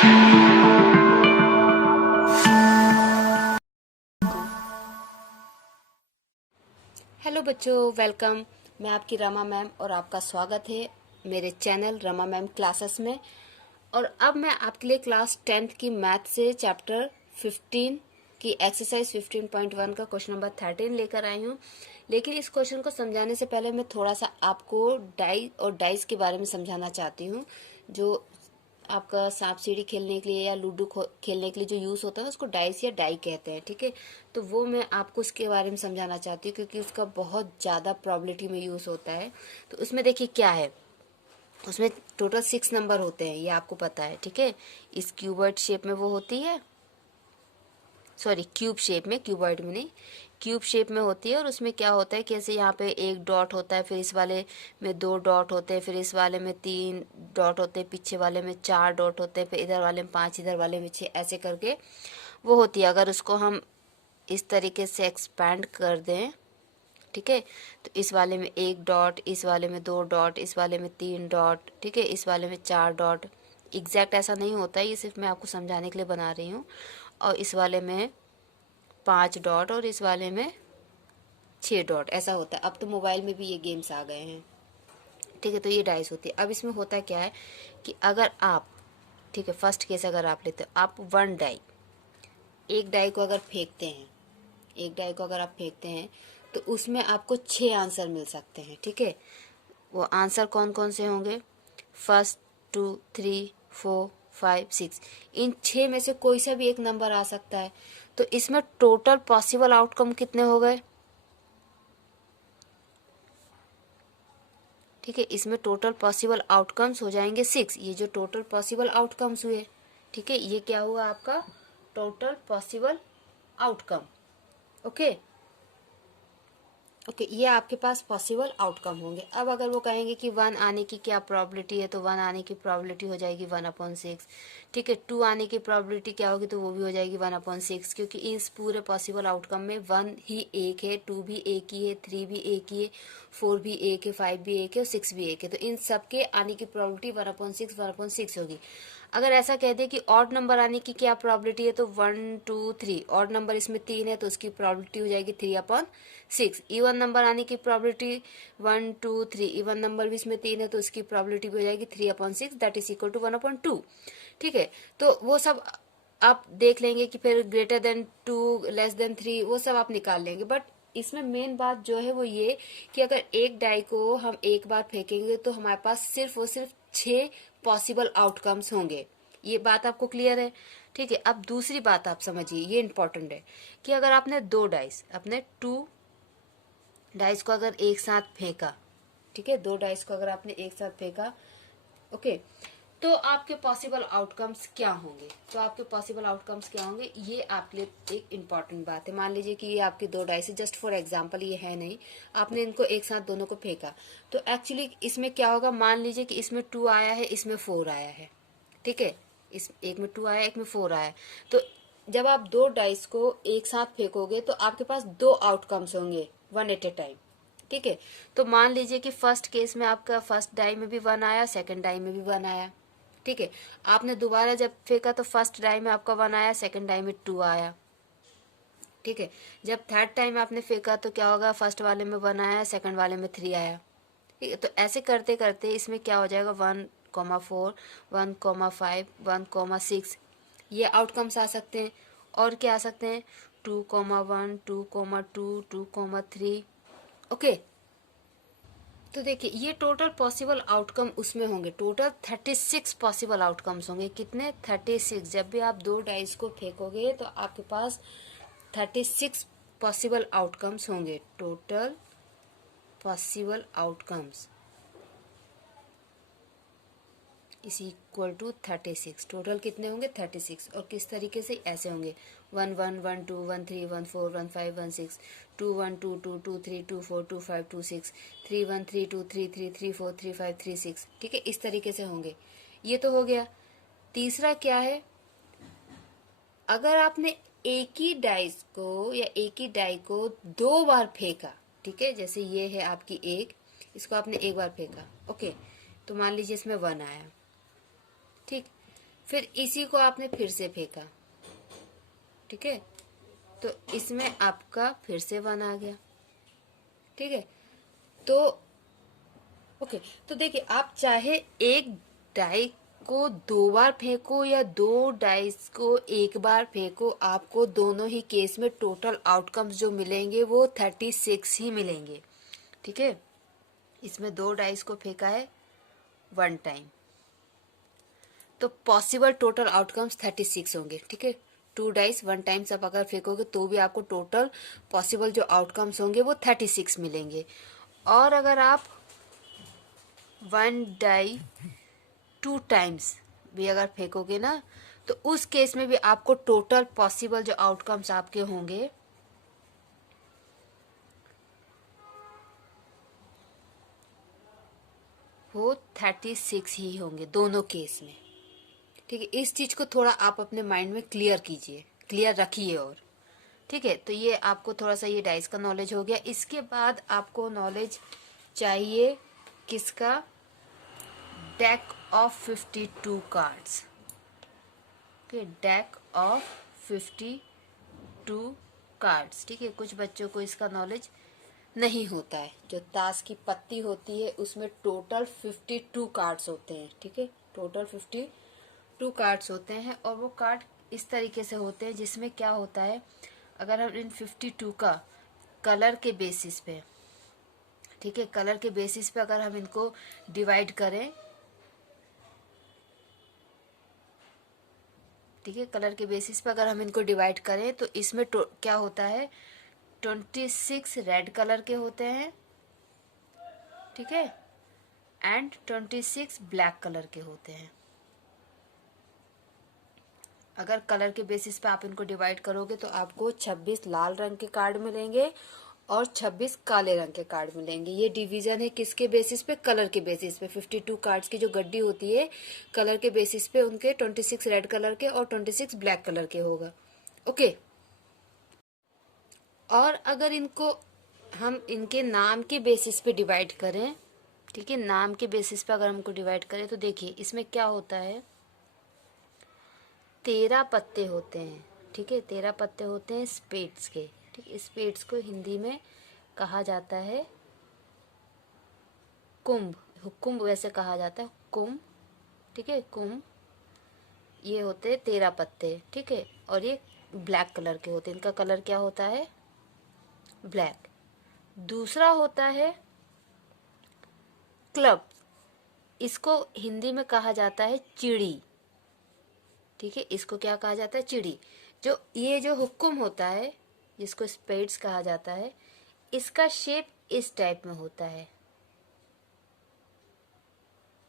Hello बच्चों, welcome. मैं आपकी रमा मैम और आपका स्वागत है मेरे चैनल रमा मैम क्लासेस में। और अब मैं आपके लिए क्लास 10th की मैथ से चैप्टर 15 की एक्सरसाइज 15.1 का क्वेश्चन नंबर 13 लेकर आई हूँ। लेकिन इस क्वेश्चन को समझाने से पहले मैं थोड़ा सा आपको डाई और डाइस के बारे में समझाना चाहती हूँ। जो आपका सांप सीढ़ी खेलने के लिए या लूडो खेलने के लिए जो यूज होता है उसको डाइस या डाई कहते हैं, ठीक है। तो वो मैं आपको उसके बारे में समझाना चाहती हूँ क्योंकि उसका बहुत ज्यादा प्रोबेबिलिटी में यूज होता है। तो उसमें देखिए क्या है, उसमें टोटल 6 नंबर होते हैं, ये आपको पता है, ठीक है। इस क्यूबॉइड शेप में वो होती है, सॉरी क्यूब शेप में, क्यूबॉइड में नहीं, क्यूब शेप में होती है। और उसमें क्या होता है कि ऐसे यहाँ पे एक डॉट होता है, फिर इस वाले में 2 डॉट होते हैं, फिर इस वाले में 3 डॉट होते हैं, पीछे वाले में 4 डॉट होते हैं, फिर इधर वाले में 5, इधर वाले में 6, ऐसे करके वो होती है। अगर उसको हम इस तरीके से एक्सपैंड कर दें, ठीक है, तो इस वाले में 1 डॉट, इस वाले में 2 डॉट, इस वाले में 3 डॉट, ठीक है, इस वाले में 4 डॉट। एग्जैक्ट ऐसा नहीं होता है, ये सिर्फ मैं आपको समझाने के लिए बना रही हूँ। और इस वाले में 5 डॉट और इस वाले में 6 डॉट, ऐसा होता है। अब तो मोबाइल में भी ये गेम्स आ गए हैं, ठीक है। तो ये डाइस होती है। अब इसमें होता क्या है कि अगर आप, ठीक है, फर्स्ट केस अगर आप लेते हो, आप 1 डाई, एक डाई को अगर फेंकते हैं, एक डाई को अगर आप फेंकते हैं तो उसमें आपको 6 आंसर मिल सकते हैं, ठीक है। वो आंसर कौन कौन से होंगे? फर्स्ट, 2, 3, 4, 5, 6, इन 6 में से कोई सा भी एक नंबर आ सकता है। तो इसमें टोटल पॉसिबल आउटकम कितने हो गए? ठीक है, इसमें टोटल पॉसिबल आउटकम्स हो जाएंगे 6। ये जो टोटल पॉसिबल आउटकम्स हुए, ठीक है, ये क्या हुआ आपका total possible outcome. Okay okay, ये आपके पास पॉसिबल आउटकम होंगे। अब अगर वो कहेंगे कि 1 आने की क्या प्रोबेबिलिटी है, तो 1 आने की प्रोबेबिलिटी हो जाएगी 1/6, ठीक है। 2 आने की प्रोबेबिलिटी क्या होगी, तो वो भी हो जाएगी 1/6, क्योंकि इस पूरे पॉसिबल आउटकम में 1 ही एक है, 2 भी एक ही है, 3 भी एक ही है, 4 भी एक है, 5 भी एक है और 6 भी एक है। तो इन सबके आने की प्रोबेबिलिटी 1/6 होगी। अगर ऐसा कह दे कि ऑड नंबर आने की क्या प्रोबेबिलिटी है, तो 1, 2, 3, ऑड नंबर इसमें 3 है तो उसकी प्रोबेबिलिटी हो जाएगी 3/6। इवन नंबर आने की प्रोबेबिलिटी 1, 2, 3, इवन नंबर भी इसमें 3 है तो उसकी प्रोबेबिलिटी भी हो जाएगी 3/6, दैट इज इक्वल टू 1/2, ठीक है। तो वो सब आप देख लेंगे कि फिर ग्रेटर देन 2, लेस देन 3, वो सब आप निकाल लेंगे। बट इसमें मेन बात जो है वो ये कि अगर एक डाई को हम एक बार फेंकेंगे तो हमारे पास सिर्फ और सिर्फ 6 पॉसिबल आउटकम्स होंगे। ये बात आपको क्लियर है, ठीक है। अब दूसरी बात आप समझिए, ये इंपॉर्टेंट है कि अगर आपने 2 डाइस, अपने 2 डाइस को अगर एक साथ फेंका, ठीक है, 2 डाइस को अगर आपने एक साथ फेंका, ओके, तो आपके पॉसिबल आउटकम्स क्या होंगे? तो आपके पॉसिबल आउटकम्स क्या होंगे, ये आपके लिए एक इम्पॉर्टेंट बात है। मान लीजिए कि ये आपकी 2 डाइस है, जस्ट फॉर एग्जांपल, ये है नहीं, आपने इनको एक साथ दोनों को फेंका, तो एक्चुअली इसमें क्या होगा, मान लीजिए कि इसमें 2 आया है, इसमें 4 आया है, ठीक है, इस एक में 2 आया, एक में 4 आया। तो जब आप 2 डाइस को एक साथ फेंकोगे तो आपके पास 2 आउटकम्स होंगे, 1 एट ए टाइम, ठीक है। तो मान लीजिए कि फर्स्ट केस में आपका फर्स्ट डाई में भी 1 आया, सेकंड डाई में भी 1 आया, ठीक है। आपने दोबारा जब फेंका तो फर्स्ट डाई में आपका 1 आया, सेकंड डाई में 2 आया, ठीक है। जब थर्ड टाइम आपने फेंका तो क्या होगा, फर्स्ट वाले में 1 आया, सेकंड वाले में 3 आया, ठीक है। तो ऐसे करते करते इसमें क्या हो जाएगा, 1,4, 1,5, 1,6, ये आउटकम्स आ सकते हैं। और क्या आ सकते हैं, 2,1, 2,2, 2,3, ओके। तो देखिए ये टोटल पॉसिबल आउटकम उसमें होंगे, टोटल 36 पॉसिबल आउटकम्स होंगे। कितने? 36। जब भी आप 2 डाइस को फेंकोगे तो आपके पास 36 पॉसिबल आउटकम्स होंगे, total possible outcomes is equal to 36। Total कितने होंगे? 36। और किस तरीके से? ऐसे होंगे 1, 1, 1, 2, 1, 3, 1, 4, 1, 5, 1, 6, 2, 1, 2, 2, 2, 3, 2, 4, 2, 5, 2, 6, 3, 1, 3, 2, 3, 3, 3, 4, 3, 5, 3, 6, ठीक है, इस तरीके से होंगे। ये तो हो गया। तीसरा क्या है, अगर आपने एक ही डाइस को या एक ही डाई को 2 बार फेंका, ठीक है, जैसे ये है आपकी एक, इसको आपने एक बार फेंका, ओके, तो मान लीजिए इसमें 1 आया, ठीक। फिर इसी को आपने फिर से फेंका, ठीक है, तो इसमें आपका फिर से 1 आ गया, ठीक है। तो ओके, तो देखिए आप चाहे एक डाई को 2 बार फेंको या 2 डाइस को एक बार फेंको, आपको दोनों ही केस में टोटल आउटकम्स जो मिलेंगे वो 36 ही मिलेंगे, ठीक है। इसमें 2 डाइस को फेंका है 1 टाइम, तो पॉसिबल टोटल आउटकम्स 36 होंगे, ठीक है। 2 डाइस 1 टाइम्स आप अगर फेंकोगे तो भी आपको टोटल पॉसिबल जो आउटकम्स होंगे वो 36 मिलेंगे। और अगर आप 1 डाई 2 टाइम्स भी अगर फेंकोगे ना, तो उस केस में भी आपको टोटल पॉसिबल जो आउटकम्स आपके होंगे वो 36 ही होंगे दोनों केस में, ठीक है। इस चीज को थोड़ा आप अपने माइंड में क्लियर कीजिए, क्लियर रखिए। और ठीक है, तो ये आपको थोड़ा सा ये डाइस का नॉलेज हो गया। इसके बाद आपको नॉलेज चाहिए किसका, deck of 52 cards, okay, deck of 52 cards, ठीक है। कुछ बच्चों को इसका नॉलेज नहीं होता है। जो ताश की पत्ती होती है उसमें टोटल 52 कार्ड्स होते हैं, ठीक है, टोटल 52 कार्ड्स होते हैं। और वो कार्ड इस तरीके से होते हैं जिसमें क्या होता है, अगर हम इन 52 का कलर के बेसिस पे, ठीक है, कलर के बेसिस पे अगर हम इनको डिवाइड करें, ठीक है, कलर के बेसिस पे अगर हम इनको डिवाइड करें तो इसमें क्या होता है, 26 रेड कलर के होते हैं, ठीक है, एंड 26 ब्लैक कलर के होते हैं। अगर कलर के बेसिस पे आप इनको डिवाइड करोगे तो आपको 26 लाल रंग के कार्ड मिलेंगे और 26 काले रंग के कार्ड मिलेंगे। ये डिवीजन है किसके बेसिस पे, कलर के बेसिस पे। 52 कार्ड्स की जो गड्डी होती है कलर के बेसिस पे उनके 26 रेड कलर के और 26 ब्लैक कलर के होगा, ओके। और अगर इनको हम इनके नाम के बेसिस पे डिवाइड करें, ठीक है, नाम के बेसिस पे अगर हमको डिवाइड करें तो देखिए इसमें क्या होता है, 13 पत्ते होते हैं, ठीक है, 13 पत्ते होते हैं स्पेड्स के, ठीक है। स्पेड्स को हिंदी में कहा जाता है कुंभ, कुंभ वैसे कहा जाता है कुंभ, ठीक है, कुंभ। ये होते हैं 13 पत्ते, ठीक है, और ये ब्लैक कलर के होते हैं। इनका कलर क्या होता है, ब्लैक। दूसरा होता है क्लब, इसको हिंदी में कहा जाता है चिड़ी, ठीक है, इसको क्या कहा जाता है, चिड़ी। जो ये जो हुक्म होता है जिसको स्पेड्स कहा जाता है, इसका शेप इस टाइप में होता है,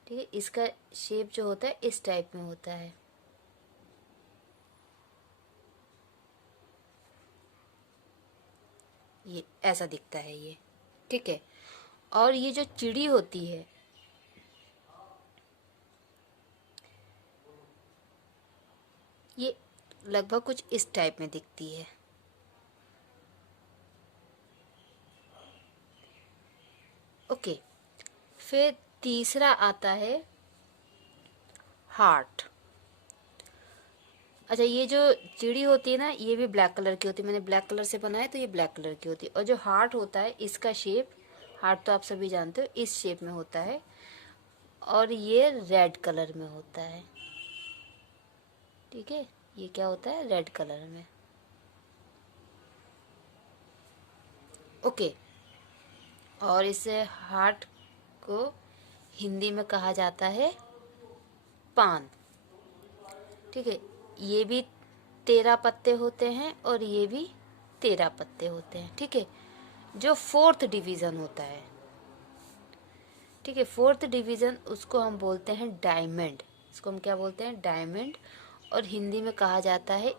ठीक है, इसका शेप जो होता है इस टाइप में होता है। ये ऐसा दिखता है ये, ठीक है। और ये जो चिड़ी होती है ये लगभग कुछ इस टाइप में दिखती है, ओके। फिर तीसरा आता है हार्ट। अच्छा, ये जो चिड़ी होती है ना ये भी ब्लैक कलर की होती है, मैंने ब्लैक कलर से बनाया तो ये ब्लैक कलर की होती है। और जो हार्ट होता है इसका शेप, हार्ट तो आप सभी जानते हो इस शेप में होता है और ये रेड कलर में होता है, ठीक है, ये क्या होता है, रेड कलर में, ओके। और इस हार्ट को हिंदी में कहा जाता है पान, ठीक है। ये भी 13 पत्ते होते हैं और ये भी 13 पत्ते होते हैं, ठीक है। जो फोर्थ डिवीजन होता है, ठीक है, फोर्थ डिवीजन उसको हम बोलते हैं डायमंड, इसको हम क्या बोलते हैं, डायमंड। और हिंदी में कहा जाता है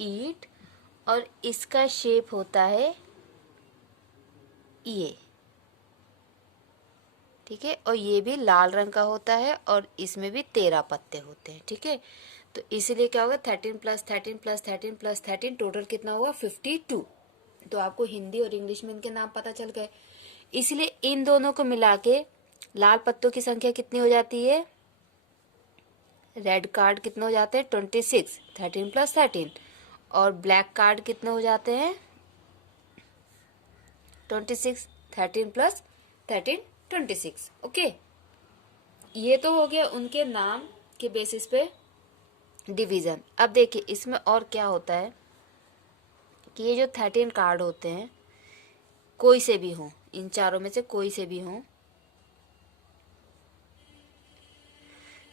ईट। और इसका शेप होता है ये, ठीक है, और ये भी लाल रंग का होता है और इसमें भी 13 पत्ते होते हैं, ठीक है। तो इसीलिए क्या होगा, 13 + 13 + 13 + 13 टोटल कितना हुआ, 52। तो आपको हिंदी और इंग्लिश में इनके नाम पता चल गए। इसलिए इन दोनों को मिला के लाल पत्तों की संख्या कितनी हो जाती है, रेड कार्ड कितने हो जाते हैं 26, 13 + 13। और ब्लैक कार्ड कितने हो जाते हैं 26, 13 + 13, 26। ओके, ये तो हो गया उनके नाम के बेसिस पे डिवीजन। अब देखिए इसमें और क्या होता है कि ये जो 13 कार्ड होते हैं कोई से भी हो, इन चारों में से कोई से भी हो,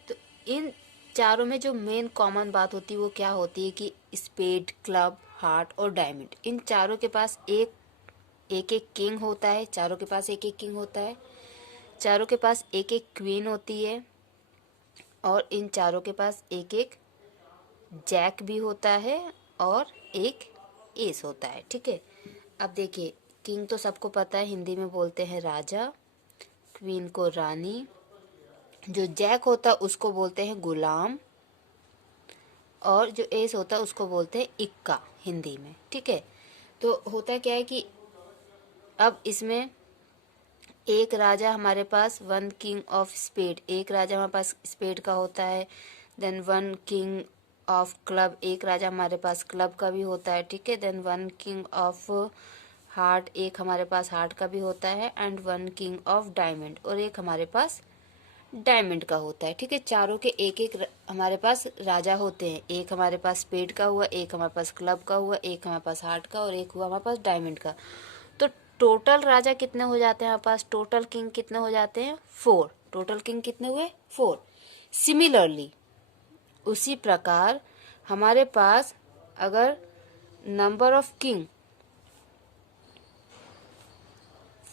तो इन चारों में जो मेन कॉमन बात होती है वो क्या होती है कि स्पेड, क्लब, हार्ट और डायमंड, इन चारों के पास एक एक किंग होता है, चारों के पास एक एक किंग होता है, चारों के पास एक एक क्वीन होती है, और इन चारों के पास एक एक जैक भी होता है और एक एस होता है। ठीक है, अब देखिए किंग तो सबको पता है, हिंदी में बोलते हैं राजा, क्वीन को रानी, जो जैक होता है उसको बोलते हैं गुलाम, और जो एस होता है उसको बोलते हैं इक्का हिंदी में। ठीक है, तो होता क्या है कि अब इसमें एक राजा हमारे पास, वन किंग ऑफ स्पेड, एक राजा हमारे पास स्पेड का होता है, then one king of club, एक राजा हमारे पास क्लब का भी होता है। ठीक है, then one king of heart, एक हमारे पास हार्ट का भी होता है, and one king of diamond, और एक हमारे पास डायमंड का होता है। ठीक है, चारों के एक एक हमारे पास राजा होते हैं, एक हमारे पास स्पेड का हुआ, एक हमारे पास क्लब का हुआ, एक हमारे पास हार्ट का, और एक हुआ हमारे पास डायमंड का। तो टोटल राजा कितने हो जाते हैं हमारे पास, टोटल किंग कितने हो जाते हैं 4, टोटल किंग कितने हुए 4। सिमिलरली उसी प्रकार हमारे पास अगर नंबर ऑफ किंग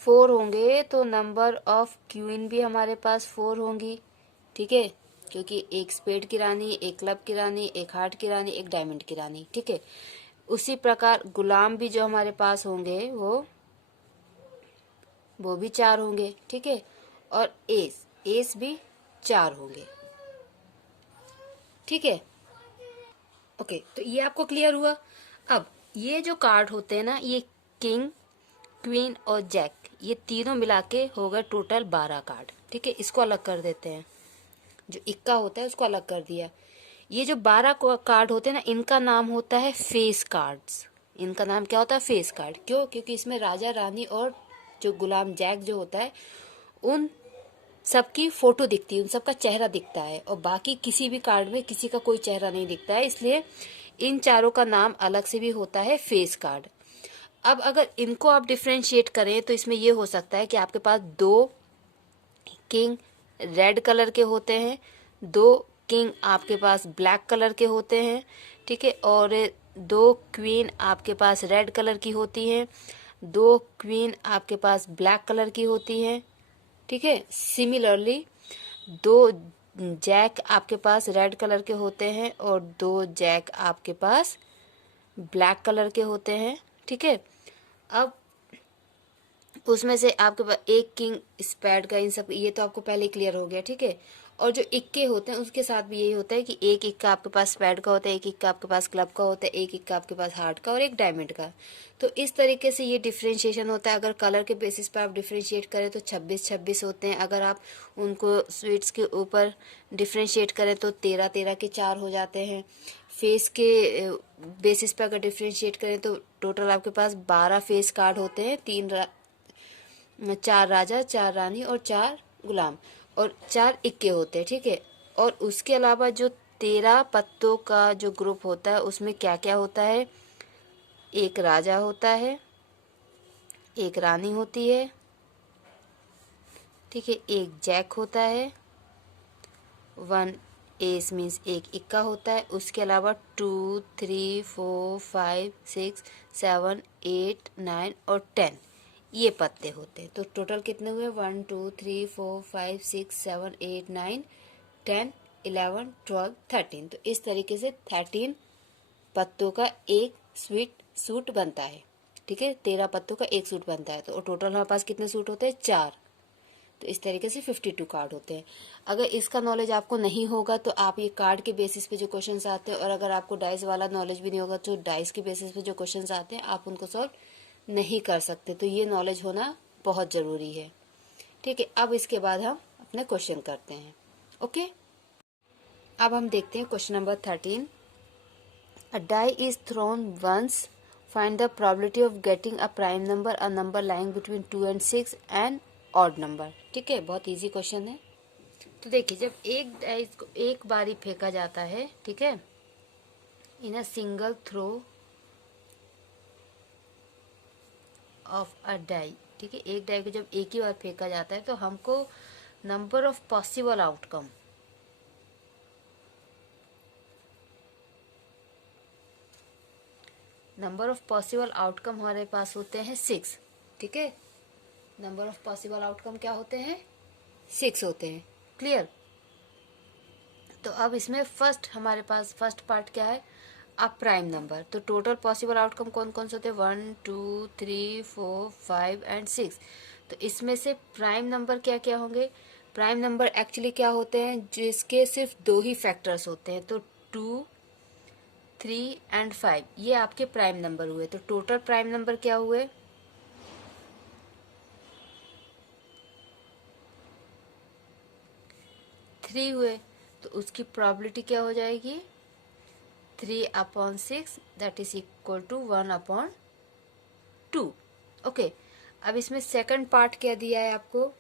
4 होंगे तो नंबर ऑफ क्वीन भी हमारे पास 4 होंगी। ठीक है, क्योंकि एक स्पेड की रानी, एक क्लब की रानी, एक हार्ट की रानी, एक डायमंड की रानी। ठीक है, उसी प्रकार गुलाम भी जो हमारे पास होंगे वो भी 4 होंगे। ठीक है, और एस भी 4 होंगे। ठीक है, ओके, तो ये आपको क्लियर हुआ। अब ये जो कार्ड होते हैं ना, ये किंग, क्वीन और जैक, ये तीनों मिला के हो गए टोटल 12 कार्ड। ठीक है, इसको अलग कर देते हैं, जो इक्का होता है उसको अलग कर दिया। ये जो 12 कार्ड होते हैं ना, इनका नाम होता है फेस कार्ड्स। इनका नाम क्या होता है फेस कार्ड। क्यों? क्योंकि इसमें राजा, रानी और जो गुलाम जैक जो होता है उन सबकी फोटो दिखती है, उन सबका चेहरा दिखता है, और बाकी किसी भी कार्ड में किसी का कोई चेहरा नहीं दिखता है, इसलिए इन चारों का नाम अलग से भी होता है फेस कार्ड। अब अगर इनको आप डिफ्रेंशिएट करें तो इसमें ये हो सकता है कि आपके पास 2 किंग रेड कलर के होते हैं, 2 किंग आपके पास ब्लैक कलर के होते हैं। ठीक है, और 2 क्वीन आपके पास रेड कलर की होती हैं, 2 क्वीन आपके पास ब्लैक कलर की होती हैं। ठीक है, सिमिलरली 2 जैक आपके पास रेड कलर के होते हैं और 2 जैक आपके पास ब्लैक कलर के होते हैं। ठीक है, अब उसमें से आपके पास एक किंग स्पैड का, इन सब ये तो आपको पहले क्लियर हो गया। ठीक है, और जो इक्के होते हैं उसके साथ भी यही होता है कि एक इक्का आपके पास स्पैड का होता है, एक इक्का आपके पास क्लब का होता है, एक इक्का आपके पास हार्ट का और एक डायमंड का। तो इस तरीके से ये डिफ्रेंशिएशन होता है। अगर कलर के बेसिस पर आप डिफ्रेंशिएट करें तो 26-26 होते हैं, अगर आप उनको स्वीट्स के ऊपर डिफ्रेंशिएट करें तो 13-13 के 4 हो जाते हैं। फेस के बेसिस पर अगर डिफ्रेंशिएट करें तो टोटल आपके पास 12 फेस कार्ड होते हैं, 4 राजा, 4 रानी और 4 गुलाम, और 4 इक्के होते हैं। ठीक है, और उसके अलावा जो 13 पत्तों का जो ग्रुप होता है उसमें क्या क्या होता है, एक राजा होता है, एक रानी होती है। ठीक है, एक जैक होता है, 1 एस मीन्स एक इक्का होता है, उसके अलावा 2, 3, 4, 5, 6, 7, 8, 9 और 10 ये पत्ते होते हैं। तो टोटल कितने हुए 1, 2, 3, 4, 5, 6, 7, 8, 9, 10, 11, 12, 13। तो इस तरीके से 13 पत्तों का एक स्वीट सूट बनता है। ठीक है, 13 पत्तों का एक सूट बनता है। तो टोटल हमारे पास कितने सूट होते हैं 4। तो इस तरीके से 52 कार्ड होते हैं। अगर इसका नॉलेज आपको नहीं होगा तो आप ये कार्ड के बेसिस पे जो क्वेश्चंस आते हैं, और अगर आपको डाइस वाला नॉलेज भी नहीं होगा तो डाइस के बेसिस पे जो क्वेश्चंस आते हैं आप उनको सॉल्व नहीं कर सकते। तो ये नॉलेज होना बहुत ज़रूरी है। ठीक है, अब इसके बाद हम अपने क्वेश्चन करते हैं। ओके, अब हम देखते हैं question number 13। A die is thrown once, find the probability of getting a prime number, a number lying between 2 and 6 and odd number. ठीक है, बहुत इजी क्वेश्चन है। तो देखिए, जब एक डाइस को एक बार ही फेंका जाता है, ठीक है, in a single throw of a die, ठीक है, एक डाई को जब एक ही बार फेंका जाता है तो हमको number of possible outcome, number of possible outcome हमारे पास होते हैं 6। ठीक है, नंबर ऑफ पॉसिबल आउटकम क्या होते हैं? 6 होते हैं। क्लियर? तो अब इसमें फर्स्ट हमारे पास फर्स्ट पार्ट क्या है? अब प्राइम नंबर। तो टोटल पॉसिबल आउटकम कौन कौन से होते हैं? 1 2 3 4 5 एंड 6। तो इसमें से प्राइम नंबर क्या क्या होंगे? प्राइम नंबर एक्चुअली क्या होते हैं जिसके सिर्फ दो ही फैक्टर्स होते हैं। तो 2 3 एंड 5 ये आपके प्राइम नंबर हुए। तो टोटल प्राइम नंबर क्या हुए? 3 हुए। तो उसकी प्रोबेबिलिटी क्या हो जाएगी? 3/6 that is equal to 1/2। Okay, अब इसमें सेकंड पार्ट क्या दिया है आपको?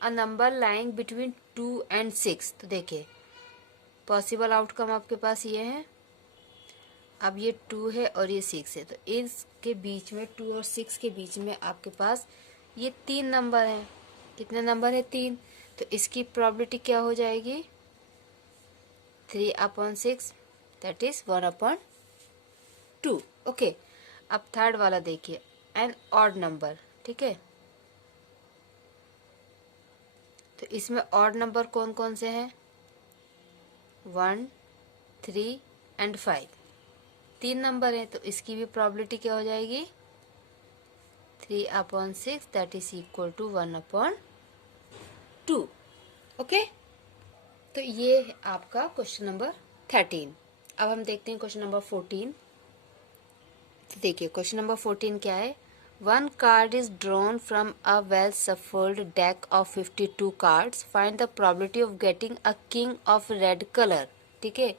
A number lying between 2 and 6। तो देखिए, पॉसिबल आउटकम आपके पास ये है। अब ये 2 है और ये 6 है, तो इसके बीच में 2 और 6 के बीच में आपके पास ये 3 नंबर हैं। कितने नंबर है? 3। तो इसकी प्रोबेबिलिटी क्या हो जाएगी? 3/6 दैट इज 1/2। ओके, अब थर्ड वाला देखिए, एन ऑड नंबर। ठीक है, तो इसमें ऑड नंबर कौन कौन से हैं? 1 3 एंड 5। 3 नंबर हैं, तो इसकी भी प्रोबेबिलिटी क्या हो जाएगी? 3/6 that is equal to 1/2। Okay, तो ये है आपका क्वेश्चन नंबर 13। अब हम देखते हैं क्वेश्चन नंबर 14। तो देखिए, क्वेश्चन नंबर 14 क्या है? One card is drawn from a well shuffled deck of 52 cards, find the probability of getting a king of red colour. ठीक है,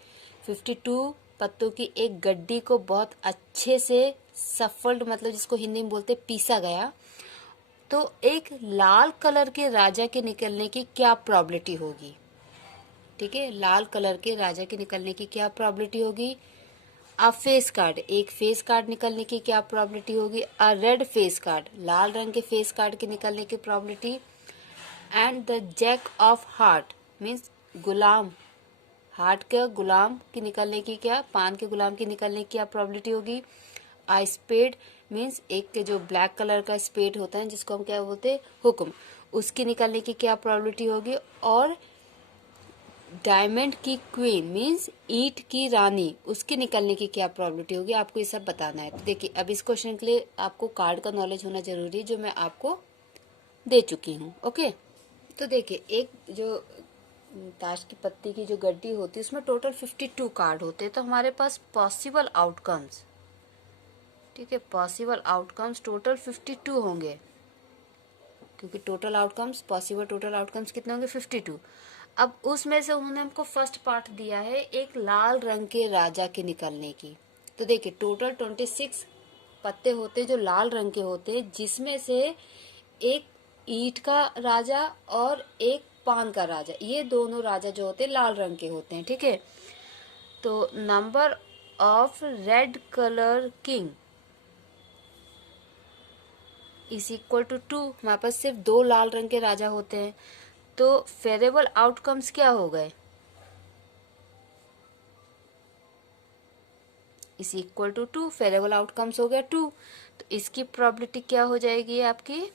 52 पत्तों की एक गड्डी को बहुत अच्छे से सफल्ड, मतलब जिसको हिंदी में बोलते पीसा गया, तो एक लाल कलर के राजा के निकलने की क्या प्रोबेबिलिटी होगी? ठीक है, लाल कलर के राजा के निकलने की क्या प्रोबेबिलिटी होगी? अ फेस कार्ड, एक फेस कार्ड निकलने की क्या प्रोबेबिलिटी होगी? अ रेड फेस कार्ड, लाल रंग के फेस कार्ड के निकलने की probability. And the jack of heart means गुलाम, हार्ट के गुलाम की निकलने की क्या, पान के गुलाम की निकलने की क्या प्रोबेबिलिटी होगी? आ स्पेड मीन्स एक के जो ब्लैक कलर का स्पेड होता है जिसको हम क्या बोलते हैं? हुक्म, उसकी निकलने की क्या प्रोबेबिलिटी होगी? और डायमंड की क्वीन मीन्स ईंट की रानी, उसके निकलने की क्या प्रोबेबिलिटी होगी? आपको ये सब बताना है। तो देखिए, अब इस क्वेश्चन के लिए आपको कार्ड का नॉलेज होना जरूरी है, जो मैं आपको दे चुकी हूँ। ओके, तो देखिए, एक जो ताश की पत्ती की जो गड्डी होती है उसमें टोटल 52 कार्ड होते हैं। तो हमारे पास पॉसिबल आउटकम्स, ठीक है, पॉसिबल आउटकम्स टोटल 52 होंगे, क्योंकि total outcomes possible total outcomes कितने होंगे? 52। अब उसमें से उन्होंने हमको फर्स्ट पार्ट दिया है एक लाल रंग के राजा के निकलने की। तो देखिए, टोटल 26 पत्ते होते जो लाल रंग के होते, जिसमें से एक ईंट का राजा और एक पान का राजा, ये दोनों राजा जो होते लाल रंग के होते हैं। ठीक है, तो number of red colour king is equal to 2। हमारे पास सिर्फ 2 लाल रंग के राजा होते हैं, तो फेवरेबल आउटकम्स क्या हो गए? Is equal to 2, favourable outcomes हो गया 2। तो इसकी प्रोबेबिलिटी क्या हो जाएगी आपकी?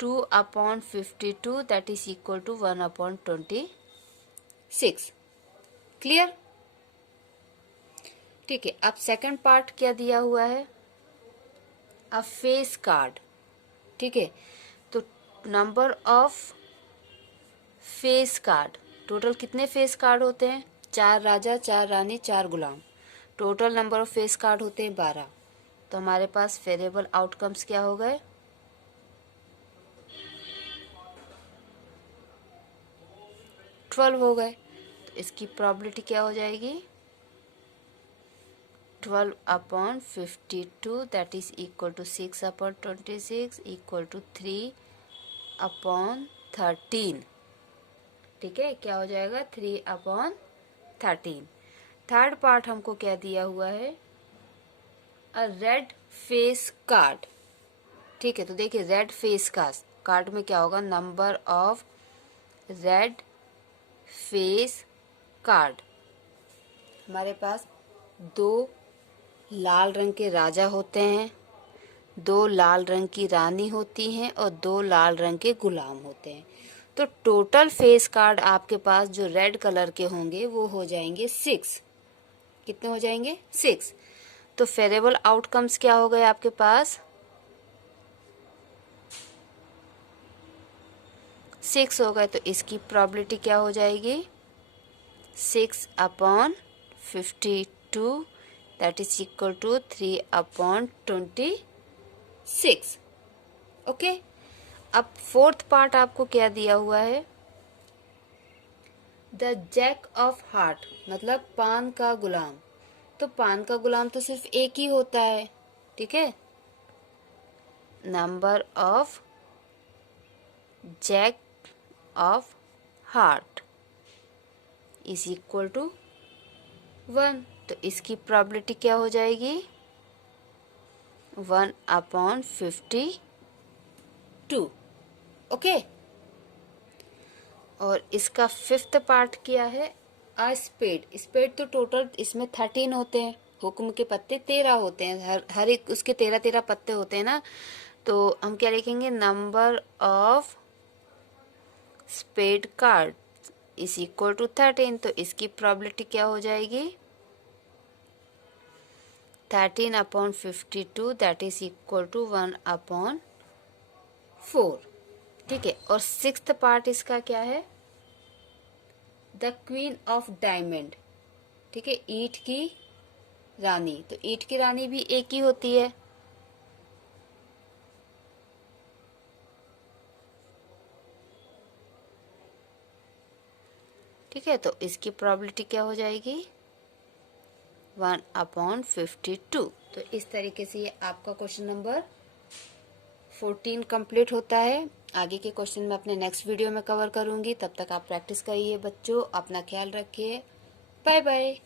2/52 that is equal to 1/26। Clear? ठीक है, अब सेकंड पार्ट क्या दिया हुआ है? A face card. ठीक है, तो number of face card, total कितने फेस कार्ड होते हैं? 4 राजा, 4 रानी, 4 गुलाम, total number of face card होते हैं 12। तो हमारे पास फेवरेबल आउटकम्स क्या हो गए? 12 हो गए। इसकी प्रोबेबिलिटी क्या हो जाएगी 12/52 that is equal to 6/26 equal to 3/13। ठीक है, क्या हो जाएगा 3/13। थर्ड पार्ट हमको क्या दिया हुआ है अ रेड फेस कार्ड। ठीक है, तो देखिए रेड फेस कार्ड में क्या होगा number of red face card. हमारे पास 2 लाल रंग के राजा होते हैं, 2 लाल रंग की रानी होती हैं और 2 लाल रंग के गुलाम होते हैं। तो टोटल फेस कार्ड आपके पास जो रेड कलर के होंगे वो हो जाएंगे 6। कितने हो जाएंगे 6। तो फेवरेबल आउटकम्स क्या हो गए आपके पास 6 हो गए। तो इसकी प्रोबेबिलिटी क्या हो जाएगी 6/52 that is equal to 3/26। Okay, अब फोर्थ पार्ट आपको क्या दिया हुआ है द जैक ऑफ हार्ट, मतलब पान का गुलाम। तो पान का गुलाम तो सिर्फ एक ही होता है। ठीक है, number of jack of heart is equal to 1। तो इसकी प्रोबेबिलिटी क्या हो जाएगी 1/52। ओके, और इसका फिफ्थ पार्ट क्या है अ स्पेड। स्पेड तो टोटल इसमें 13 होते हैं, हुक्म के पत्ते 13 होते हैं, हर एक उसके 13 पत्ते होते हैं ना। तो हम क्या लिखेंगे number of spade card is equal to 13। तो इसकी प्रोबेबिलिटी क्या हो जाएगी 13/52 दैट इज इक्वल टू 1/4। ठीक है, और सिक्स्थ पार्ट इसका क्या है द क्वीन ऑफ डायमंड। ठीक है, ईंट की रानी। तो ईंट की रानी भी एक ही होती है। ठीक है, तो इसकी प्रोबेबिलिटी क्या हो जाएगी 1/52। तो इस तरीके से ये आपका क्वेश्चन नंबर 14 कंप्लीट होता है। आगे के क्वेश्चन मैं अपने नेक्स्ट वीडियो में कवर करूंगी। तब तक आप प्रैक्टिस करिए बच्चों, अपना ख्याल रखिए। Bye bye.